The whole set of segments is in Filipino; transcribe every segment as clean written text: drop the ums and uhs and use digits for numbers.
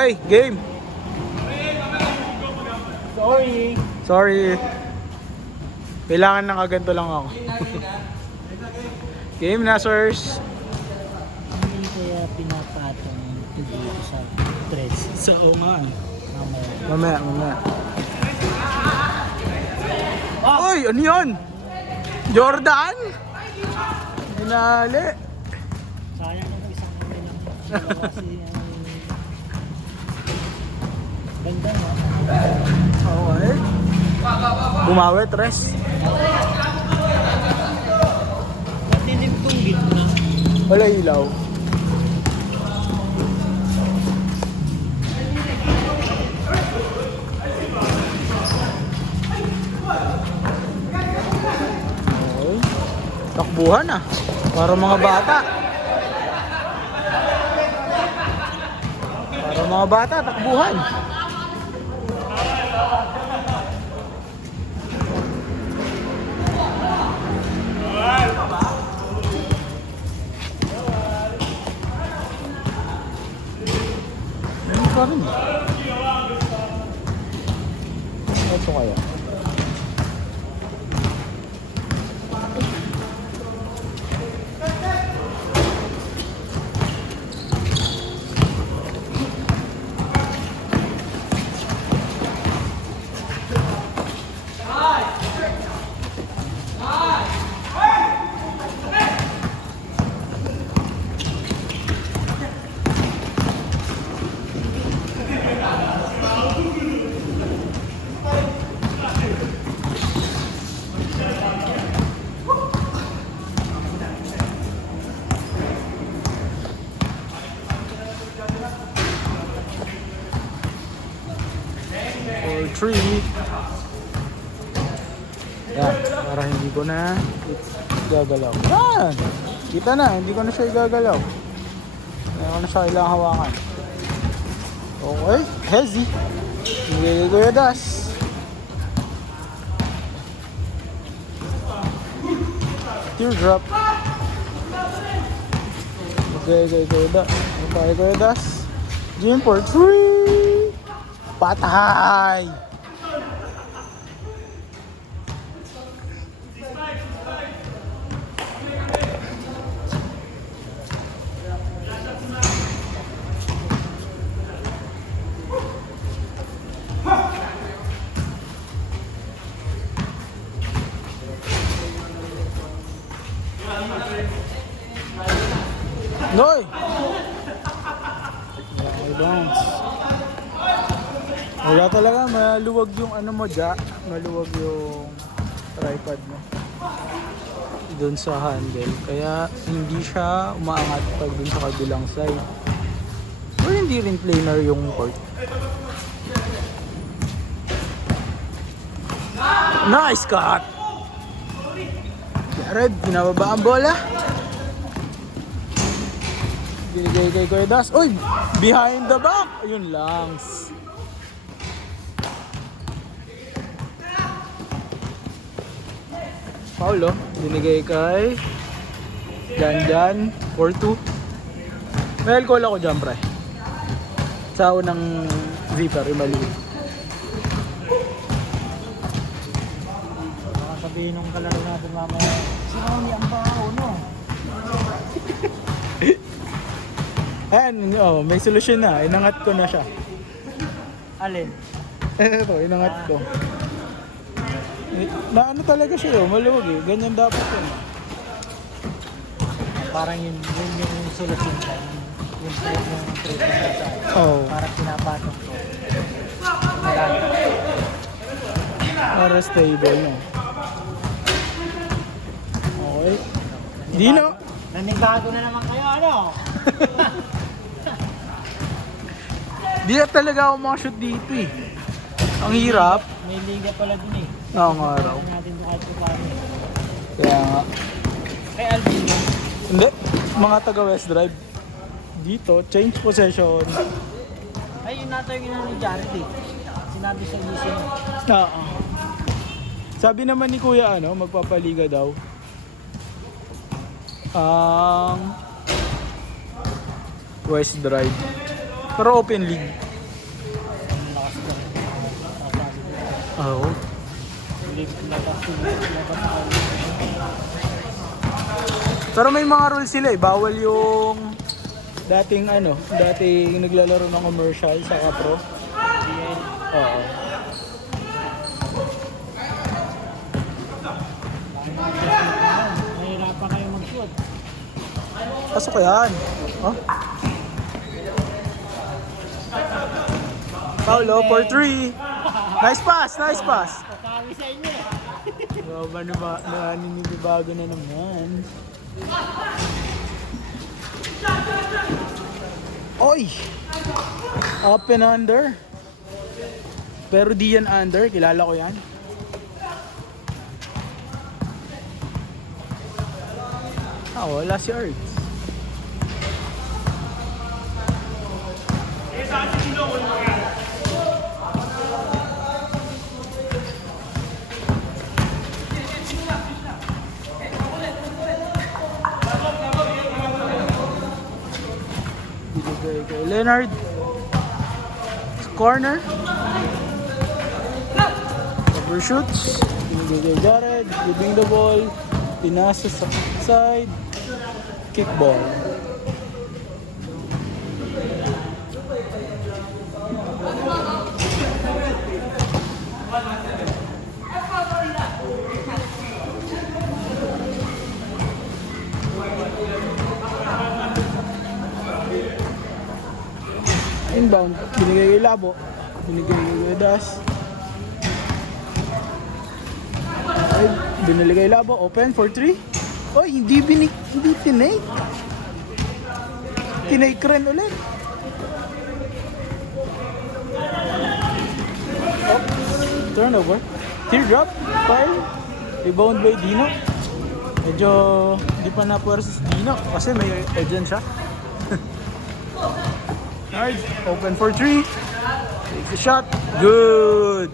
Hey, game. Sorry. Kailangan nakaganto lang ako. Game na, sirs. Hindi kaya pinapatong dito sa press. So, nga. Mamaya. Mamaya. Oy, ano yun? Jordan? Hinali. Sayang naman isang dalawa si ganda mo. Okay. Bumawi, tres. Matilim tong gitna. Wala ilaw. Okay. Takbuhan ah. Para mga bata. Para mga bata, takbuhan. Ano pa rin? Ito kaya? Or 3. Yan, para hindi ko na gagalaw. Yan! Kita na, hindi ko na siya igagalaw. Hindi ko na siya kailangang hawakan. Okay, heavy. Hindi ko yung das. Teardrop. Okay, ko yung das. Gym for 3. Patay! Noy! Bounce. Wala talaga, maluwag yung ano mo dyan, maluwag yung tripod mo dun sa handle, kaya hindi siya umaangat pag dun sa kabilang side. Pero hindi rin planar yung port. Nice cut! Jared, binababa ang bola. Binigay kay Kuya Das. Uy! Behind the back! Ayun lang. Paulo, binigay kay Jan 4-2. May alcohol ako dyan, pre. Sa unang zipper, yung maliit. Baka sabihin nung kalaro natin mamaya, si Ronnie ang baho, no? Ayan, oh, may solusyon na. Inangat ko na siya. Alin? Ito, inangat ko. Na ano talaga siya, maluwag eh. Ganyan dapat yun. Parang yun yung solusyon ka. Yung treatment nasa. Oh. Parang pinapatong ko. Para stable, no? Okay. Di na. Nanibago na naman kayo, ano? Di na talaga ako makashoot dito eh. Ang hirap. May liga pala dun eh. Oo nga raw. Hindi natin doon kahit paano eh. Kaya nga. Kay Alvin yun. Hindi. Mga taga West Drive. Dito, change possession. Ay, yun nato yung ginano ni Jared eh. Sinabi sa mission. Oo. Sabi naman ni Kuya ano, magpapaliga daw. Ang West Drive. Pero open league. Oo. Pero may mga rules sila eh. Bawal yung dating naglalaro ng commercial sa pro. Oo. Mahirapan kayo mag-shoot. Pasok yan. Oh. Paulo for 3. Nice pass, nice pass. Sabi sa inyo. Naninibago na naman. Oy! Up and under. Pero di yan under, kilala ko yan. Wala si Earth. Binigay kay Leonard. Corner. Overshoots. Binigay kay Jared. Giving the ball. Pinasa sa side. Kickball. Inbound. Binigay kay Labo. Binigay kay Das. Ay, binili kay Labo. Open for 3. Oy, hindi tinake. Tinake rin ulit. Oops. Turnover. Teardrop. Foul. Rebound by Dino. Medyo di pa na-puwersa si Dino kasi may agent siya. Alright, open for 3. Takes the shot. Good.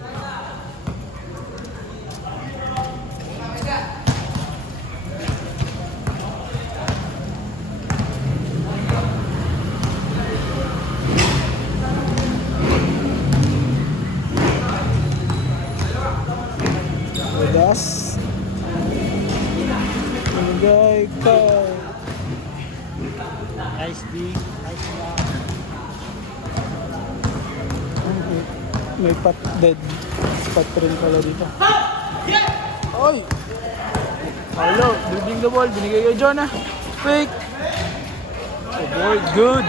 Das. Binigay kay Nice D. Nice block. may dead spot rin pala dito. Oy! Hello, dribbling the ball. Binigay kay Jonah. Fake. Avoid. Good.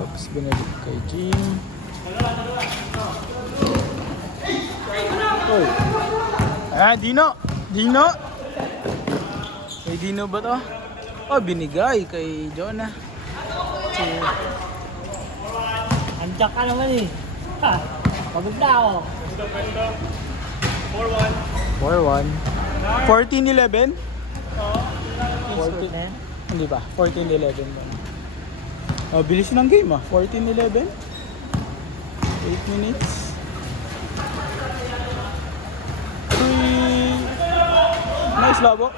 Oops, binalik kay Jim. Oy. Dino. Dino. May Dino ba to? Oh, binigay kay Jonah. Andiyan ka naman eh. Ha, pagod na ako. 4-1. 14-11? 14. Hindi ba? 14-11 ba? Oh, bilis ng game ah. 14-11. 8 minutes. 3. Nice Labo.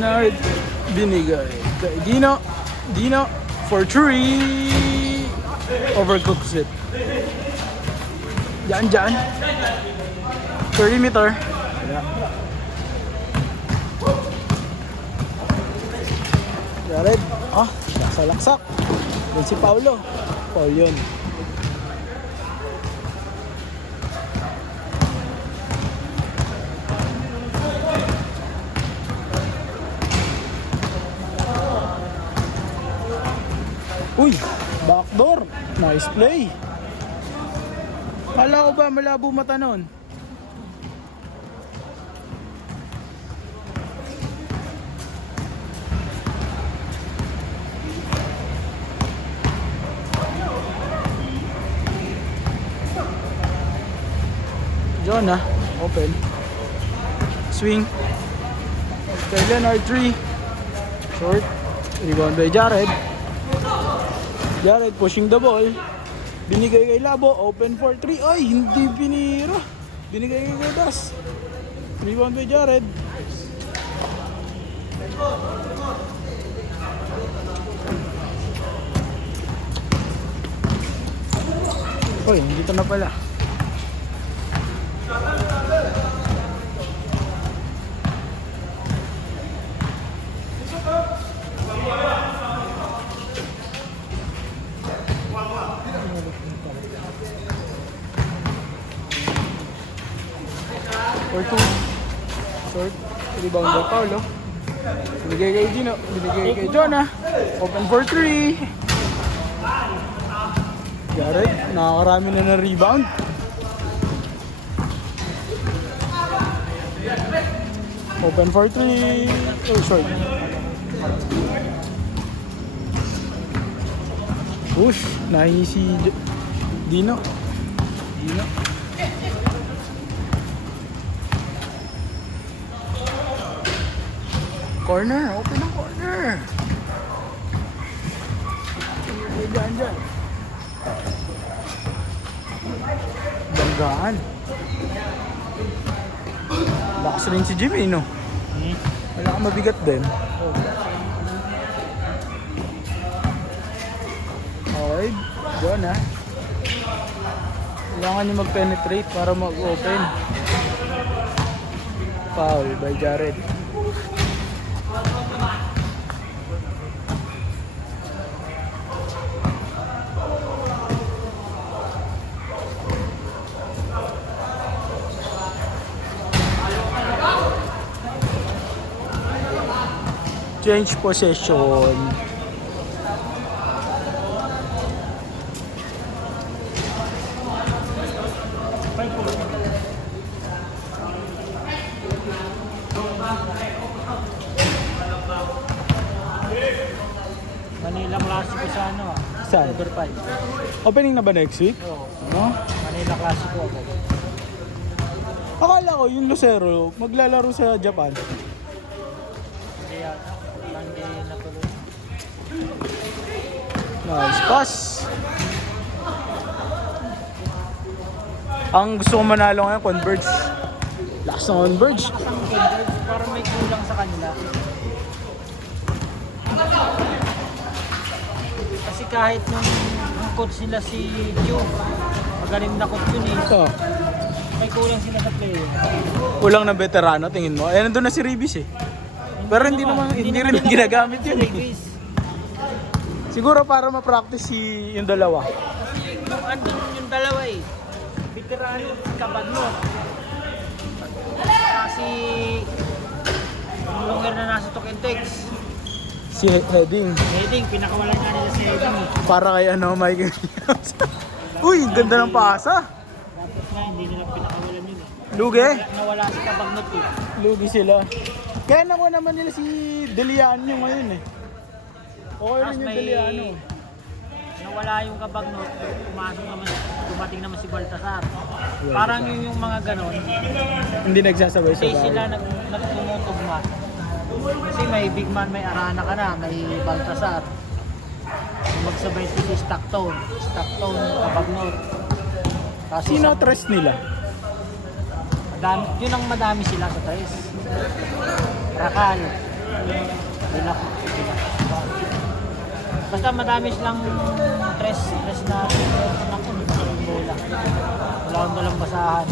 Leonard binigay kay Dino. Dino for 3. Overcooks it. Diyan. Perimeter. Yeah. Jared. Laksak. Yan si Paulo. Paul yun. Uy, backdoor. Nice play. Kala ko ba malabo mata nun? Jonah, open. Swing. Kay Leonard 3. Short. Rebound by Jared. Jared pushing the ball. Binigay kay Labo. Open for 3. Ay, hindi binira. Binigay kay Godas. Rebound by Jared. Oy, dito na pala. Or 2. Short. Rebound by Paulo. Binigay kay Gino. Binigay kay Jonah. Open for 3. Jared, nakakarami na ng rebound. Open for 3. Oh, short. Push. Nahingi si Dino. Dino. Corner. Open ang corner. Diyan. Banggaan. Lakas rin si Jimmy, no? Wala kang mabigat din. Okay, doon ha. Kailangan niya mag-penetrate para mag-open. Foul by Jared. Change possession. Manila Classico sa ano ah. Saan? Over 5. Opening na ba next week? Oo. No? Manila Classico ako. Akala ko yung Lucero maglalaro sa Japan. Hindi yata. Hindi natuloy. Nice pass. Ang gusto ko manalo ngayon, Converge. Lakas ng Converge. Ang Converge, parang may kulang sa kanila. Kasi kahit nung ang coach nila si Joe, magaling na coach yun eh. Ito. May kulang sila sa player. Kulang ng veterano, tingin mo. Eh, nandun na si Ribis eh. Pero hindi rin nila ginagamit yun eh. Davis. Siguro para ma-practice yung dalawa. Kasi nung andun yung dalawa eh. Veterano, si Cabagnot. Kasi yung longer na nasa Tokentex. Si Heading. Heading, pinakawalan nga nila si Heading eh. Para kay Michael Williams. Uy, ganda ng pasa. Dapat nga, hindi nila pinakawalan yun eh. Lugi. Nawala si Cabagnot eh. Lugi sila. Kaya nakuha naman nila si Deliano ngayon eh. Okay rin yung Deliano. Nawala yung Cabagnot, dumating naman si Baltasar. Parang yung mga ganon, Hindi nagsasabay sa hindi sila nagtumutugma. Kasi may big man, may Arana ka na, may Baltasar. Magsabay si Stockton, Cabagnot. Kasi Sino trust nila? yun ang madami sila sa tres. Rakal. Basta madami silang tres na bola. Wala akong dalang basahan.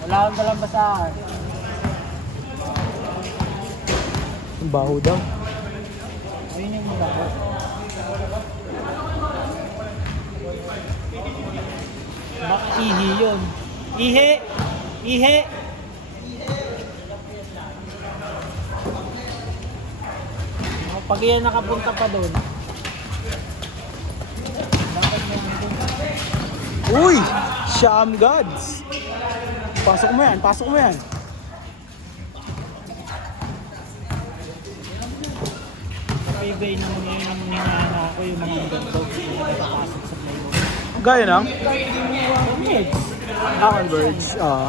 Wala akong dalang basahan. Ang baho daw. Ayun yung mga ko. Baka ihi yun. Ihe! Ihe! Pag yan nakapunta pa doon, bakit mo doon? Uy! Sham Gods! Pasok mo yan, pasok mo yan. Sa PBA naman yun ang hinahanap ko yung mga underdogs na nakapasok sa playoff. Gaya ng? Converge. Converge.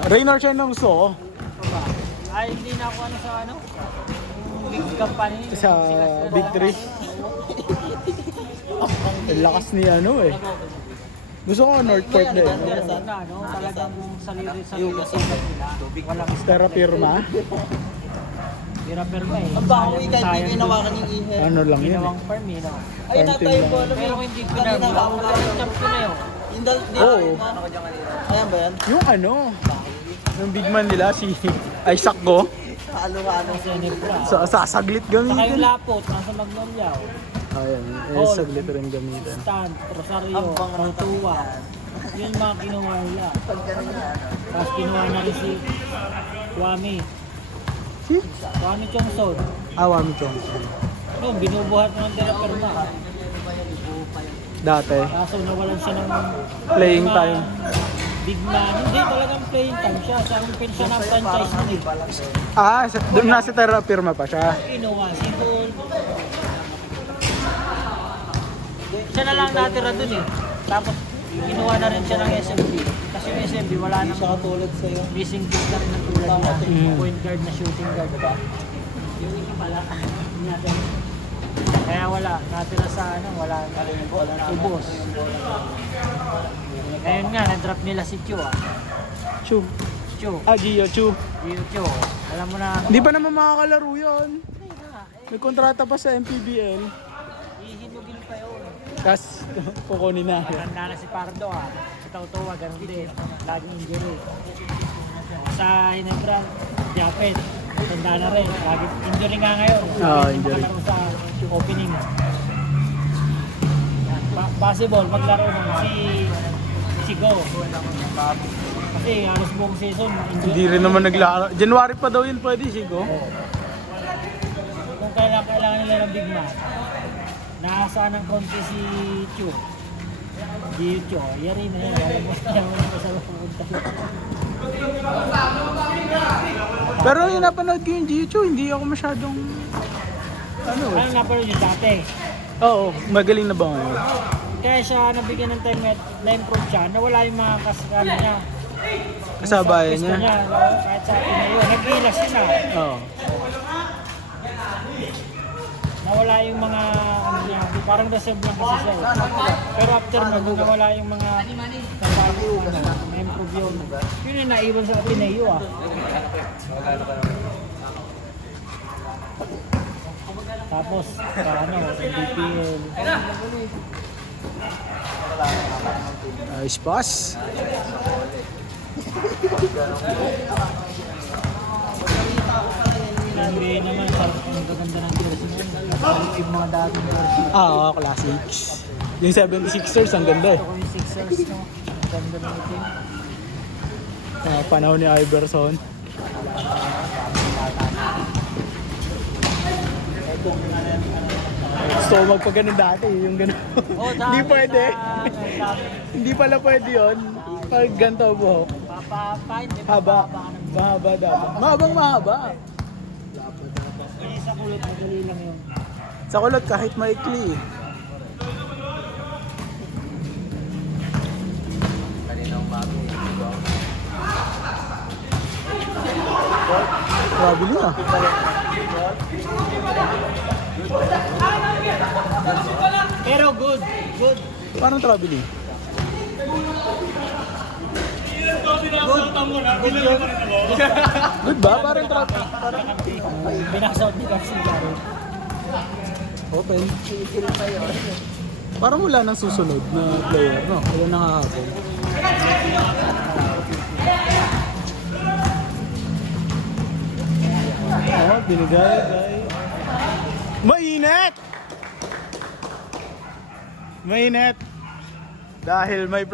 Raynor siya nang gusto ko. Ay, hindi na ako ano sa ano. Big company. Sa Big 3. Ang lakas ni ano eh. Gusto ko Northport din. Na, ano, talagang sarili-sarili nila. Walang Terra Firma. Pira-perma eh. Ang bawi kahit hindi ginawakan yung ihe. Ano lang yun Ginawang eh. perm eh, no? Ayun na tayo po alam Pero mo. hindi pinarma. Champ ko na yun. Yung dal... Oo. Ayan ba yan? Yung ano, yung big man nila si Isaac Go. Halo-halo. Kasi Nebra. Sasaglit Saka yung gamitin. lapot, nasa Magnolia. Ayan, saglit rin gamitin. Stand, Rosario, Pantuwa. Yun yung mga kinuha nila. Tapos kinuha na rin si Kwame. Si? Kwame Chongson. Awami Chong. Noon, binubuhat ng Teraperma. Dati. Kaso nawalan siya ng Playing mga time. Big man. Hindi talagang playing time siya. Sa open siya ng franchise na Doon nasa Terra Firma pa siya. Kinuha si Paul. Siya na lang natira dun eh. Tapos kinuha na rin siya ng SMB. Kasi yung SMB wala nang Siya katulad sa'yo. missing piece na rin ng tulad niya. Mm. Point guard na shooting guard, diba? Yung isa pala, hindi natin. Kaya wala, natira sa ano, wala ubos. Ngayon nga, na-drop nila si Chu ah. Chu. Chu, Gio Chu. Chu. Alam mo na, Hindi pa naman makakalaro yun. May kontrata pa sa MPBL. ihinugin pa yun. Kas, kukunin na. Matanda na si Pardo ah. Si Tautowa, ganun din. Laging injury. Sa Hinebra, Japet. Matanda na rin. Laging injury nga ngayon. Oo, injury. Maglaro sa opening. Yan. Possible, maglaro ng si Go. Kasi halos buong season. Hindi rin naman naglaro. January pa daw yun pwede siguro. Kung kailangan nila ng big man, naasaan ng konti si Chu. Chu, yari na yan. Alam mo siya mo na sa pupunta. Pero yung napanood ko yung Gio Chu, hindi ako masyadong ano eh. Ano napanood yung dati? Oo, magaling na ba ngayon? Kaya siya nabigyan ng time na-improve siya, nawala yung mga kasama niya. Kasabayan Gusto niya. niya, kahit sa atin na yun, nag-iilas siya na. Oo. Nawala yung mga, ano niya, parang reserve lang kasi siya. Pero after nun, nawala yung mga kasama, na-improve yun. Yun yung naiwan sa Ateneo ah. Tapos, ano, BPL. Nice pass. NBA naman, ang gaganda ng jersey mo. Yung mga dating jersey. Oo, classics. Yung 76ers, ang ganda eh. Ito ko yung Sixers, no? Ang ganda ng team. Panahon ni Iverson. Gusto ko magpaganon dati, yung gano'n. Oh, Hindi pwede. Hindi pala pwede yun. Pag ganito buhok. Papapain, di ba? Haba. Mahaba dapat. Mahabang mahaba. Kasi sa kulot, madali lang yun. Sa kulot kahit maikli. Grabe niya. Pero good, good. Parang traveling. Good ba? Parang traveling. Binasot ni Garcia. Open. Parang wala nang susunod na player, no? Wala nang hahapon. Oh, binigay. Mainit! Mainit! Dahil may +1.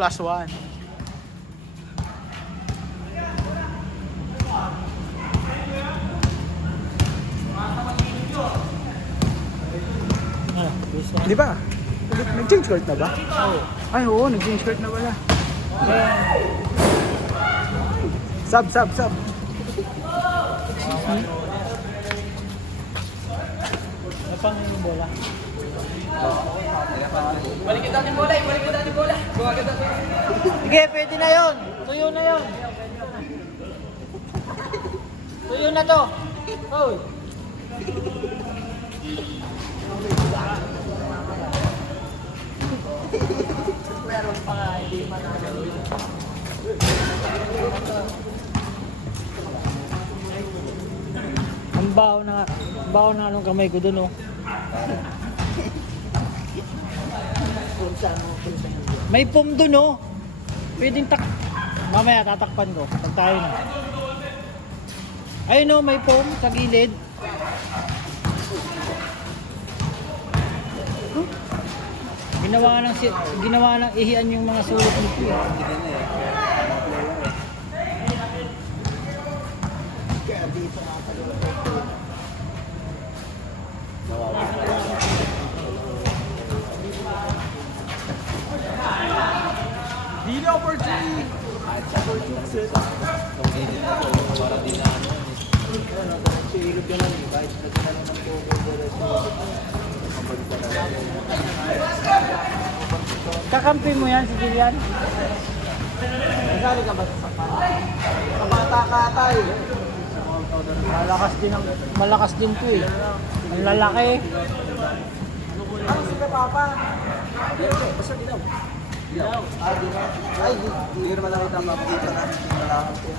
Ah, gusto. Di ba? Nag-change court na ba? Oo. Ay, oo, nag-change court na pala. Kaya, Sub. napang yung bola. Sige, pwede na yun. Tuyo na yun. Tuyo na na to. Oh. Meron pa nga, hindi man Ang baho na anong kamay ko dun, oh. May foam dun, oh. Pwedeng mamaya tatakpan ko. Pag tayo na. Ayun, oh, may foam sa gilid. Ginawa ng ihian yung mga sulok nito, eh. Dino for G! Silog ka lang eh. Kahit na tinanong ng Kakampi mo yan si Jillian? Nasali ka ba sa sapat? Kabata ka tayo. Malakas din to, eh. Ang lalaki. Ano sila papa? Basta dilaw. Dilaw? Ah, dilaw. Ay, hindi naman nakita ang mapapita na. Malakas ko.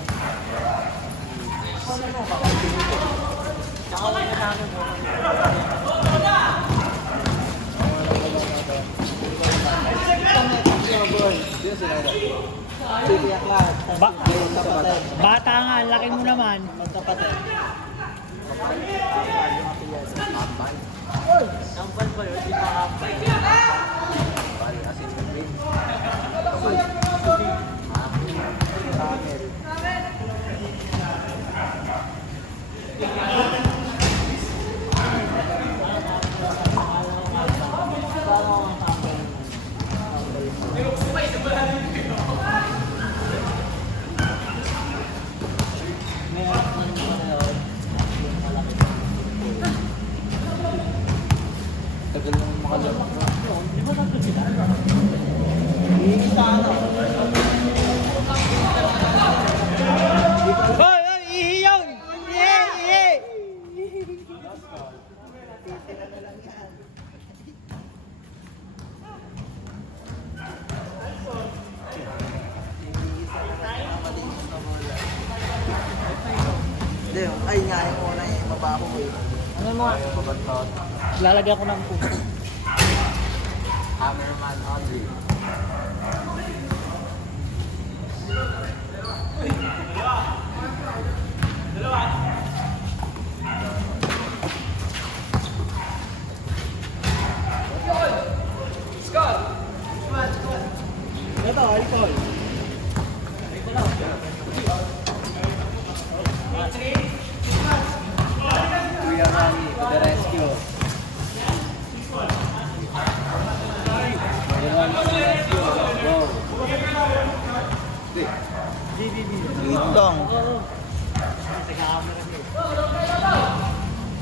Tsaka wala namin mo. Bata nga, ang laki mo naman. Magkapatid. Kampal pa yun, di pa kampal. Pari asin ng green. Tagal ng makalamak. Di ba nandun sila? Iisa ano? Hoy, hoy, ihi yun! Ihi, ihi! Hindi, ay ngayon mo na eh. Mabaho eh. Ano mo? Mabantot. Lalagyan ko ng puso. Hammerman Audrey. Ito, alcohol. We are running to the rescue. Wait lang.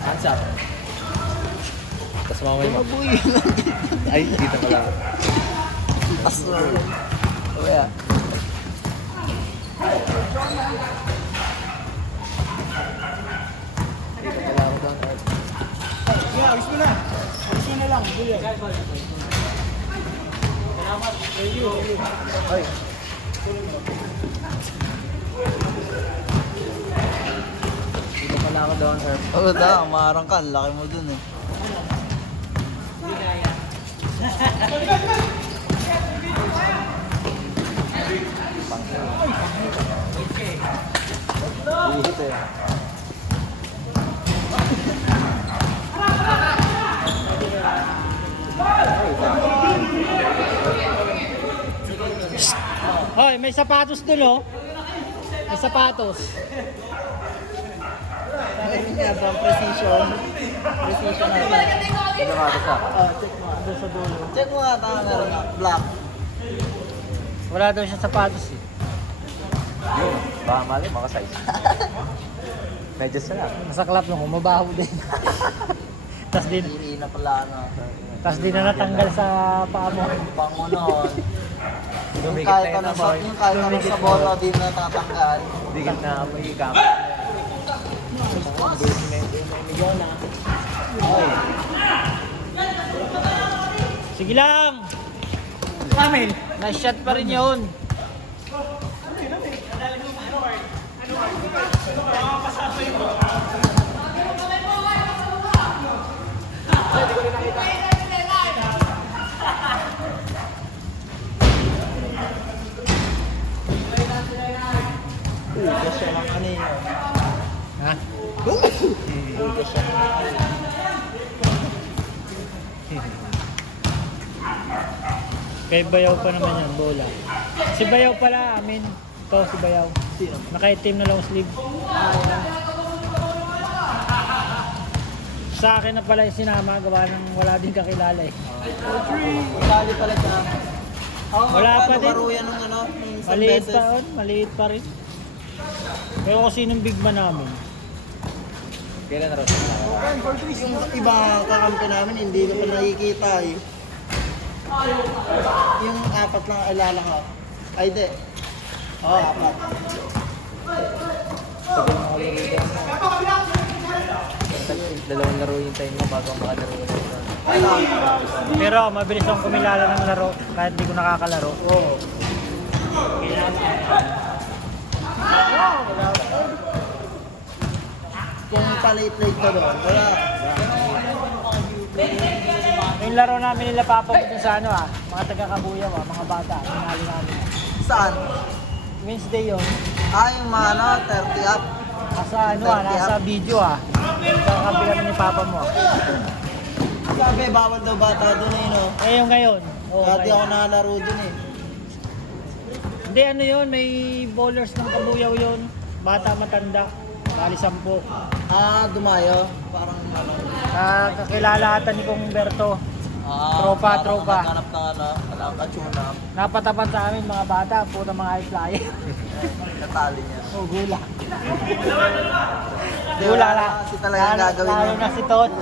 Hands up. Tapos mamay mo. Ay, dito ka lang. Tapos mamay. Kaya. Dito ka lang ako doon. Yeah, gusto na. Gusto na lang. Julia. Salamat. Thank you. Ay. Dito pala ako doon, Herb. Oo, umarang ka. Ang laki mo dun eh. Ihit eh. Hoy, may sapatos dun, oh. May sapatos. Ayun nga ba, precision. Precision natin. Ito ka, ito ka. Check mo nga. Doon sa dulo. Check mo nga, tama na rin. Black. Wala daw siya sapatos, eh. Yun, baka mali, mga size. Medyo sarap. Masaklap nung mabaho din. Hindi na pala ano. Tas di na natanggal sa paa mo. Pango nun. Yung Dumikit kahit na ano yun, sa bola, di na tatanggal. Digit na amoy gamit. Sige lang. Kamil, nice shot pa rin yun. Ugas siya ng ano yun. Ha? Ugas siya ng ano yun. Kay Bayaw pa naman yan, bola. Si Bayaw pala, amin. Ito, si Bayaw. Sino? Naka-team na long sleeve. Sa akin na pala yung sinama, gawa ng wala din kakilala eh. Dali pala siya. Wala pa din. Laro yan ng ano, ng isang Maliit beses. pa yun, maliit pa rin. Pero kung sinong big man namin. Kailan na raw siya nakakawa? Yung iba kakampi namin, hindi ko pa nakikita eh. Yung apat lang alala ko. Ay, di. Oo, apat. Dalawang laro yung time mo bago ang makalaro ulit. Pero mabilis akong kumilala ng laro kahit hindi ko nakakalaro. Oo. Kung palate-late ka doon, wala. Yung laro namin nila Papa ko dun sa ano mga taga-Kabuyaw mga bata, pinali namin. Saan? Wednesday yun. Yung mga ano, 30 up. Nasa ano nasa video Kakakampi kami ni Papa mo. Sabi, bawal daw bata doon eh, no? Eh yung ngayon. Dati ako nakalaro doon eh. Hindi ano yun, may bowlers ng Kabuyaw yun. Bata matanda. Bali 10. Dumayo. Parang ano. Kakilala ata ni Kong Berto. Tropa, parang tropa. naghanap ng ano, kachuna. Napatapan sa amin mga bata, puro mga high flyer. Natali niya. Gula. Di, Gula wala na. na kasi talagang gagawin Lalo yun. na si Todd.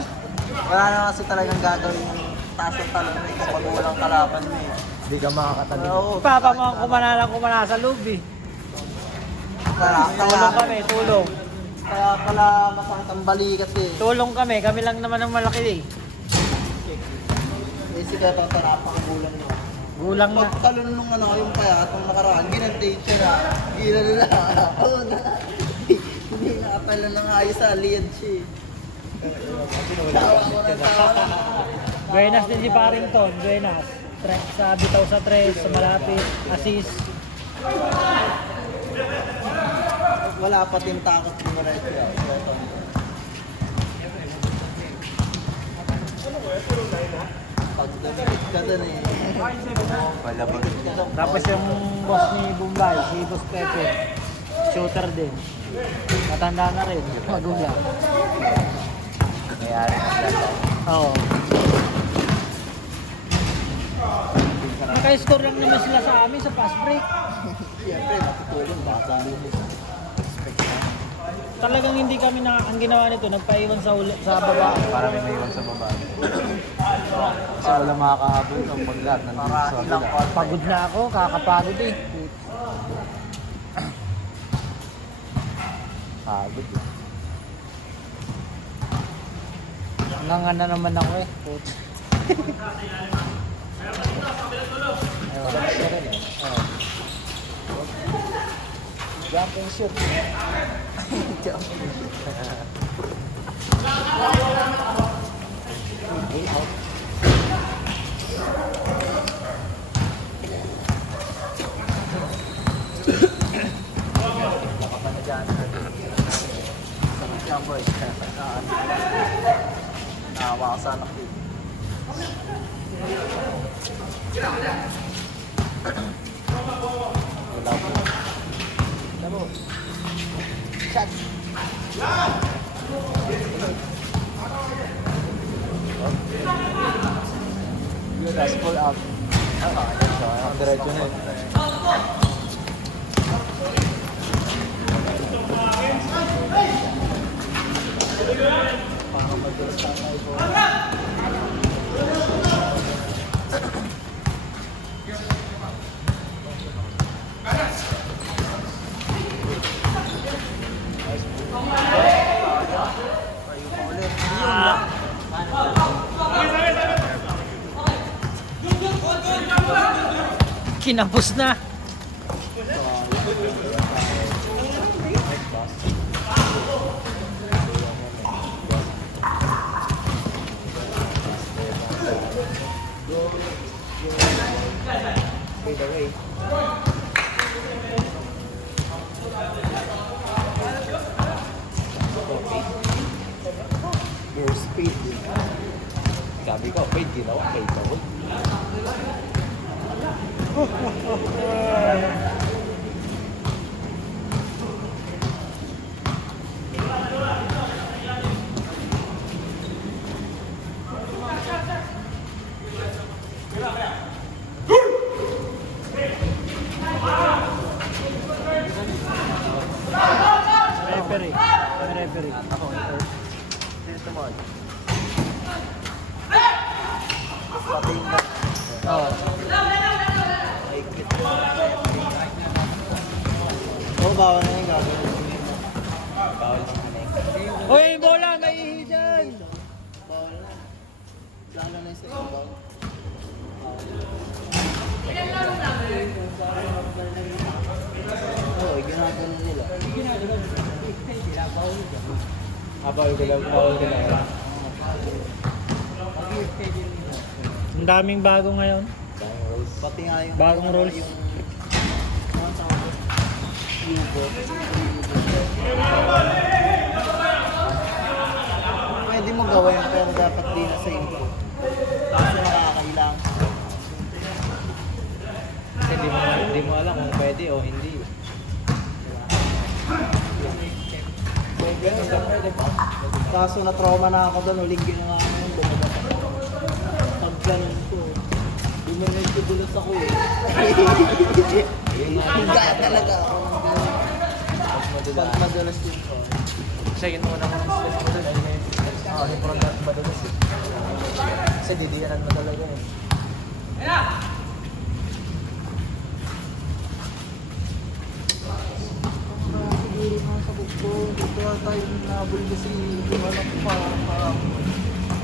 Wala na kasi talagang gagawin yung taas ng talon mo eh, kapag walang kalaban mo eh. Hindi ka makakatabi. Oo. Papa mo ang kumana sa loob eh. Tulong kami, tulong. Kaya pala masakit ang balikat eh. Tulong kami lang naman ang malaki eh. Kasi kaya pa napakagulang nyo. Gulang na. Pagtalon nung ano, yung kaya, itong nakaraan, ginantate siya na. Gila nila. Oo na. Hindi nakatalo ng ayos sa liad siya eh. Tawa ko na tawa na. Buenas din si Parrington, buenas. Sa bitaw sa tres, sa malapit, assist. Wala pa din takot ni Moretti. Pag dumikit ka dun eh. Malabag. Tapos yung boss ni Bombay, si Boss Pepe, shooter din. Matanda na rin, magulang. Nangyayari ng data. Oo. Naka-score lang naman sila sa amin sa fast break. Siyempre, matutulong baka lumos. Talagang hindi kami ang ginawa nito, nagpaiwan sa baba. Para may maiwan sa baba. Kasi wala makakahabol ng paglahat ng Para sa ilang kabila. konti. Pagod na ako, kakapagod eh. Pagod. Hanggang na naman ako eh. Ayun, siya rin eh. Jumping shoot. Nakawa ka sa anak din. Wala po. Wala po. Shot! Yun, last pull out. Ang diretso na yun. Para madalas na tayo po. kinapos na. By the way. Your speed. Sabi ko, paid ginawa, paid ako. Referee. Referee. Ako, ito mo. Pati yung Oo. ay quit. Oo, bawal na yung gagawin. Bawal si Maneng. Uy, bola, may ihi dyan. Bawal na. Lalo na yung sa ibaw. Oo, ginagawa nila. Bawal ko lang, bawal ko lang. Ang daming bago ngayon. Pati nga yung... Bagong rules. Yung... Ano sa ako? Yugo. Pwede mo gawin pero dapat di na sa info. Kasi nakakailang. Kasi di mo alam kung pwede o hindi. Kaso na-trauma na ako doon, uling ginawa ko yung bumaba. Pag ganun ko, dumanay ko dulas ako eh. Higa talaga ako. Pag madulas din ko. Kasi yun muna kung step mo doon. Yung program madulas eh. Kasi didiyanan mo talaga eh. Siguro mga sabog ko, dito tayo nabul kasi gumanon ko para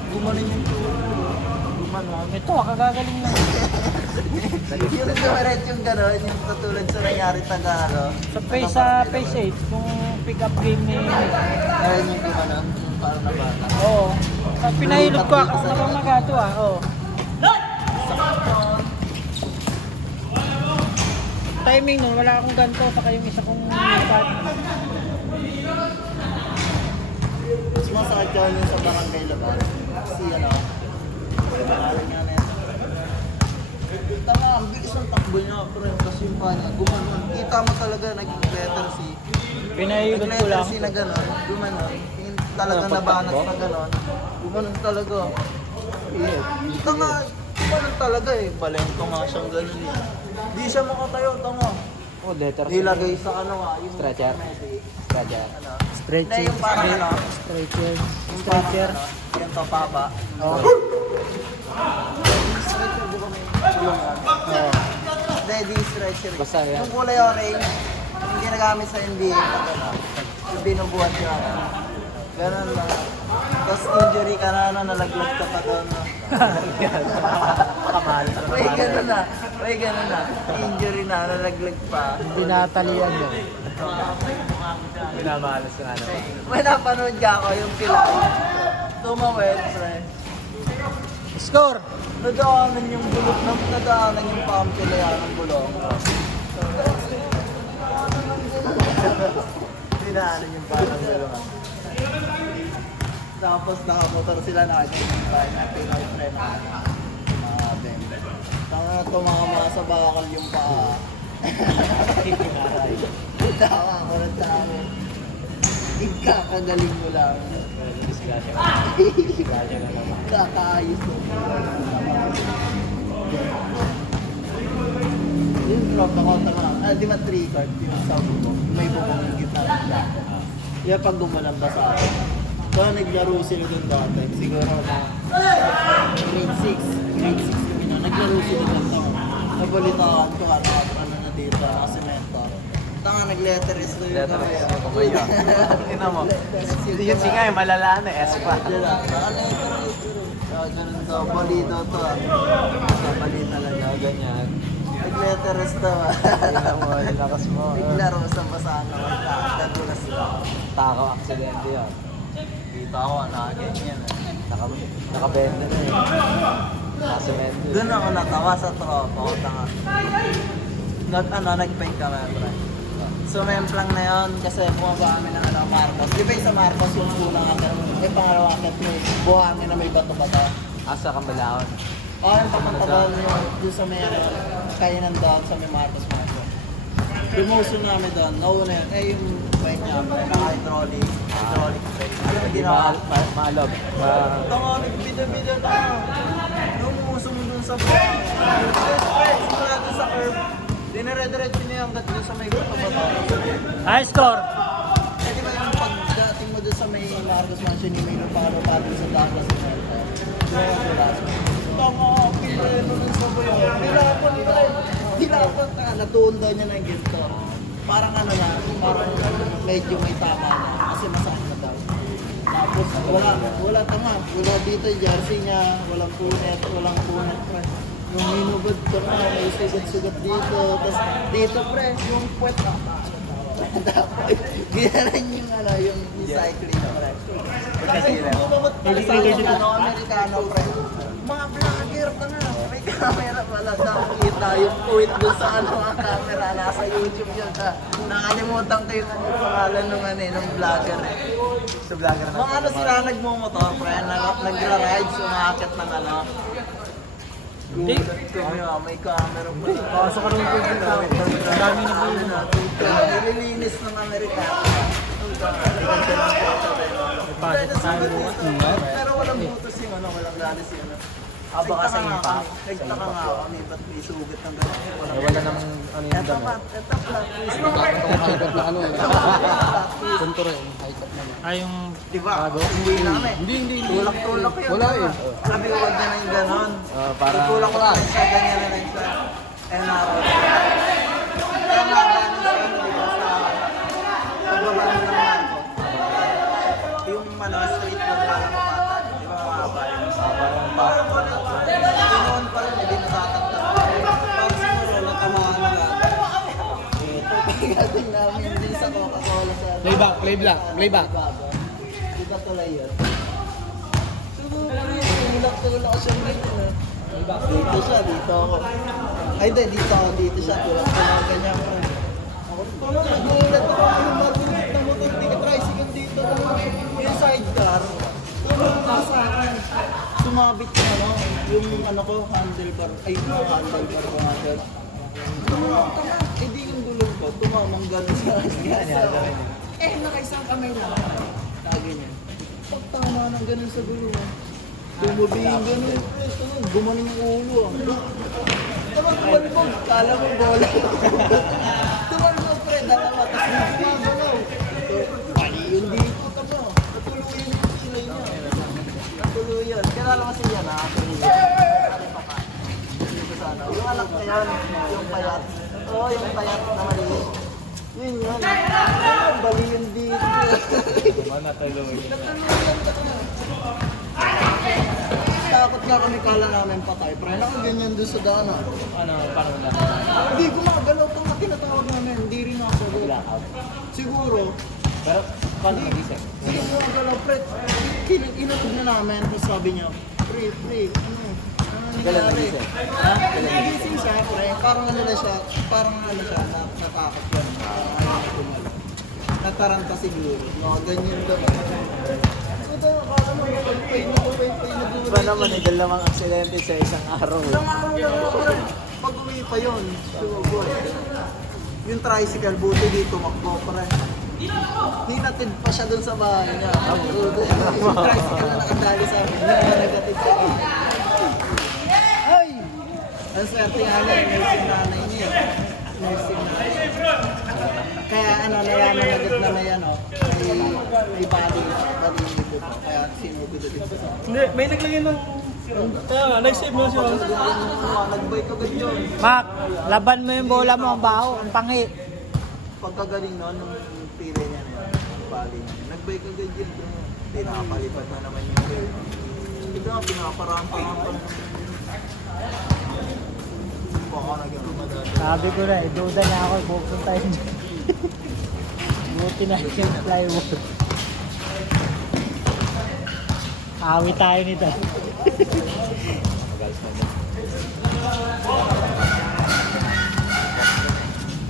gumanon yung tuwa ko. Gumanon. Ito, kagagaling lang. Yung dumaret yung gano'n, yung katulad sa nangyari Tagaro. Sa phase 8, kung pick-up game ni... Ayun yung gumanon, yung parang nabata. Oo. Pag pinahilot ko, nakang nagato ah. Oo. Timing nun, wala akong ganito, saka yung isa kong ipat. Mas masakit yun yung sa barangay labas. Kasi ano, pangalan nga na yan. Tama, ang bilis ng takbo niya, pero kasi yung pa niya, gumanon. Kita mo talaga, nag-letter C. Pinahilot ko Nag-letter lang. C na gano'n, gumanon. Yung talagang nabanat na gano'n. Gumanon talaga. Tama, gumanon talaga eh. Balento nga siyang gano'n eh. Di siya makatayo, tama. Oh, letter C. Nilagay sa ano nga, yung Stretcher. medic. Stretcher. Ano? Stretcher. Hindi, yung parang ano, Stretcher. yung parang Stretcher. ano, yung papaba. Oo. Stretcher, di ba may kulong yan? Oo. Steady stretcher. Basta yan. Yung kulay orange, yung ginagamit sa NBA pag ano, yung binubuhat nyo ano. Ganun na. Tapos injury ka na, ano, nalaglag ka pa doon. No? Kamali. May ganun na. May ganun na. Injury na, nalaglag pa. Binatalian yun. Pinamalas ka ano. May napanood ka ako yung pilay. Tumawid, friend. Score! Nadaanan yung bulok, nadaanan yung pampilaya ng bulong. Dinaanan yung parang bulong. Tapos nakamotor sila na Pinoy friend na mga bembe. Tanga tumama sa bakal yung paa. Tawa ko na sa akin. Ikakagaling mo lang. Disgrasya ka. Disgrasya ka naman. Kakaayos mo. Yung drop ako tama. Di ba 3 card yung sabi mo? May bubong yung gitna ng black. Yung pag gumalamba sa akin. Kaya naglaro sila doon dati. Siguro na grade 6. Grade 6 kami na. Naglaro sila doon tama. Nabalitaan ko ano na dito. Nakasemento. Tanga nag-letter S ko yung Letter kamay. S yung kamay, ah. Ina mo. Yun si nga eh, malala na S pa. Ganun daw. Bali daw to. Bali talaga. Ganyan. Nag-letters daw. Tingnan mo, nilakas mo. Naglaro sa basahan na nagdulas sila. Takaw aksidente yan. Dito ako, nakaganyan. Nakabenda na eh. Nakasemento. Doon ako natawa sa tropa ko. Nag-paint kami, bro. Sumemplang na yun kasi bumaba kami ng Marcos. Di ba yung sa Marcos yung unang akit? May pangalawa akit mo, buhangin na may bato-bato. Asa Kambalahon. Oo, yung papunta doon yung sa may kainan doon sa may Marcos. Lumuso namin doon, nauna yun. Eh yung bike niya, naka-hydraulic brake. Alam mo, Hindi ginawa. maalog. Tama, nagbida-bida na. Lumuso mo doon sa bike. Sigurado sa curb. Dinire-diretso niya hanggat doon sa may bato-bato. High score! Eh di ba yung pagdating mo doon sa may Marcos Mansion, yung may lupa-lupa doon sa Douglas and Delta. Tama, pinreno ng sabay ako. Dilapot na, natuon daw niya ng ginto. Parang ano na, parang medyo may tama na, kasi masakit na daw. Tapos wala tama, wala dito yung jersey niya, walang punit. Pre. Yung minugod ko na, may sugat-sugat dito. Tapos dito pre, yung puwet na. Ginaran yung ano, yung cycling pre. Kasi bumabot pala sa Amerikano pre. Mga vlogger ka na, may camera pala nakikita yung point doon sa ano ang camera, nasa YouTube yun. Nakalimutan ko yung pangalan nung vlogger eh. Sa vlogger na. Mga ano sila nagmumotor, pre, nagra-ride, sumakit ng ano. Gulat ko, may camera pa. Pasok ka rin po dito. Ang dami na po yun. Nililinis ng Amerikano. Pero walang butas yung ano, walang lalis yung ano. Baka sa impact. Nagtaka nga ako, may ba't may sugat ng gano'n? Wala namang ano yung Ito pa, dami. ito flat piece. Ay, yung... Diba? Hindi namin. Hindi. Tulak-tulak yun. Wala eh. Sabi ko, huwag na na yung gano'n. Para... Tulak ko lang sa ganyan na lang siya. And ako. Kaya nga gano'n sa ano, diba, sa pagbaba ng Marco. Yung ano, street lang lang ang mapatan. Di ba mahaba yun? Parang wala. Ganoon pa rin, hindi natataktak. Parang siguro, natamaan na nga. Ito, namin hindi sa Coca-Cola sa... Playback. Di ba tuloy yun? Siguro, tulak-tulak siya ganyan eh. Dito siya, dito ako. Ay, hindi, dito siya, tulak-tulak ganyan ko. Ako, nagulat ako, yung marunit na motor, hindi ka tricycle dito. Yung sidecar, tulak ka sa akin. Sumabit yung ano ko, handlebar. Ay, yung handlebar ko nga, sir. Eh di yung gulong ko, tumamang gano'n sa gas. Nakaisang kamay na. Lagi niya. Pagtama ng gano'n sa gulong. Tumubi yung gano'n. Gumanon yung ulo. Tumalbog. Kala mo bola. Tumalbog pre, dalawa. Tapos gumagalaw. Ay, yun dito. Tama. Natuluyan yung kilay niya. Natuluyan. Kilala kasi yan ha. Yung anak na yan, yung payat. Oo, yung payat na maliit. Yun yun. Bali yun dito. Natuluyan ka na. Takot nga kami, kala namin patay. Pre, nakaganyan doon sa daan. Ano, paano na? Hindi, gumagalaw ka nga tinatawag namin. Hindi rin ako. Siguro. Pero, paano nagising? Sige, gumagalaw, pre. Inatog na namin. Tapos sabi niya, pre, ano Kailan nangyari? nagising? Ha? Nagising siya, pre. Parang ano siya, natakot yan. Nataranta siguro. No, ganyan daw. So, akala mo, pagpay na dulo. Iba naman, eh, dalawang aksidente sa isang araw. Isang araw lang ako, pre. Pag-uwi pa yun. Sure, yung tricycle, buti dito, makbo, pre. Hinatid pa siya dun sa bahay niya. Yung tricycle na nakadali sa amin, hindi na nagatid sa akin. Ay! Ang swerte nga niya, nursing nanay niya. Nursing nanay. Kaya nalaman agad na yan, may body dito pa. Kaya sinugod din sa akin. Hindi, may naglagay ng... Kaya nga, nag-save mo siya. Nag-bike agad yun. Mac, laban mo yung bola mo, ang baho, ang pangi. Pagkagaling noon, nung pili niya na yun, bali niya. Nag-bike agad yun. Hindi nakapalipad na naman yung bike. Ito nga, pinaparampa-rampa na naman. baka naging madali. Sabi ko na, duda na ako, buksan tayo dyan. Buti na yung plywood. Awi tayo nito.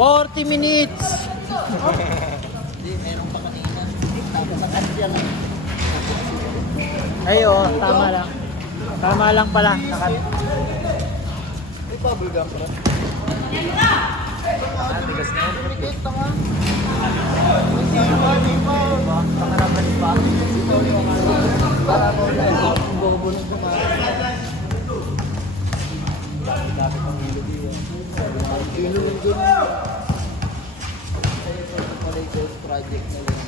40 minutes! Hindi, meron pa kanina. Tapos ang ansya lang. Ay, oo, tama lang. Tama lang pala. May bubble gum pa. Tigas na yun. Pangaraman pa. Ito yung para mo na yung bubulong ko na. Dami pang melody yan. Ilulong dun. Sa'yo po ito pala yung ghost project na lang.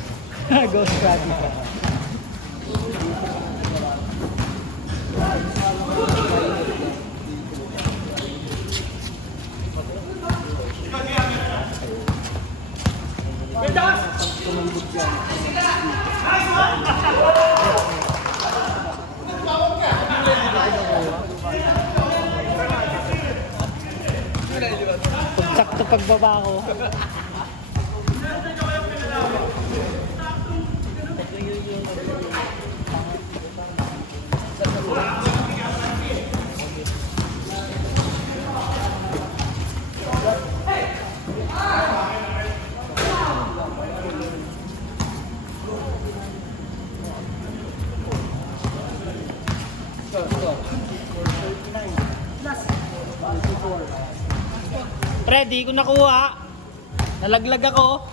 Ghost Project. Sakto pagbaba ko. Pre, di ko nakuha. Nalaglag ako.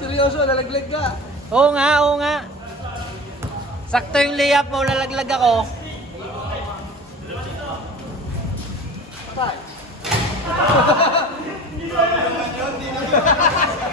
Seryoso, nalaglag ka. Oo nga, oo nga. Sakto yung layup mo, nalaglag ako.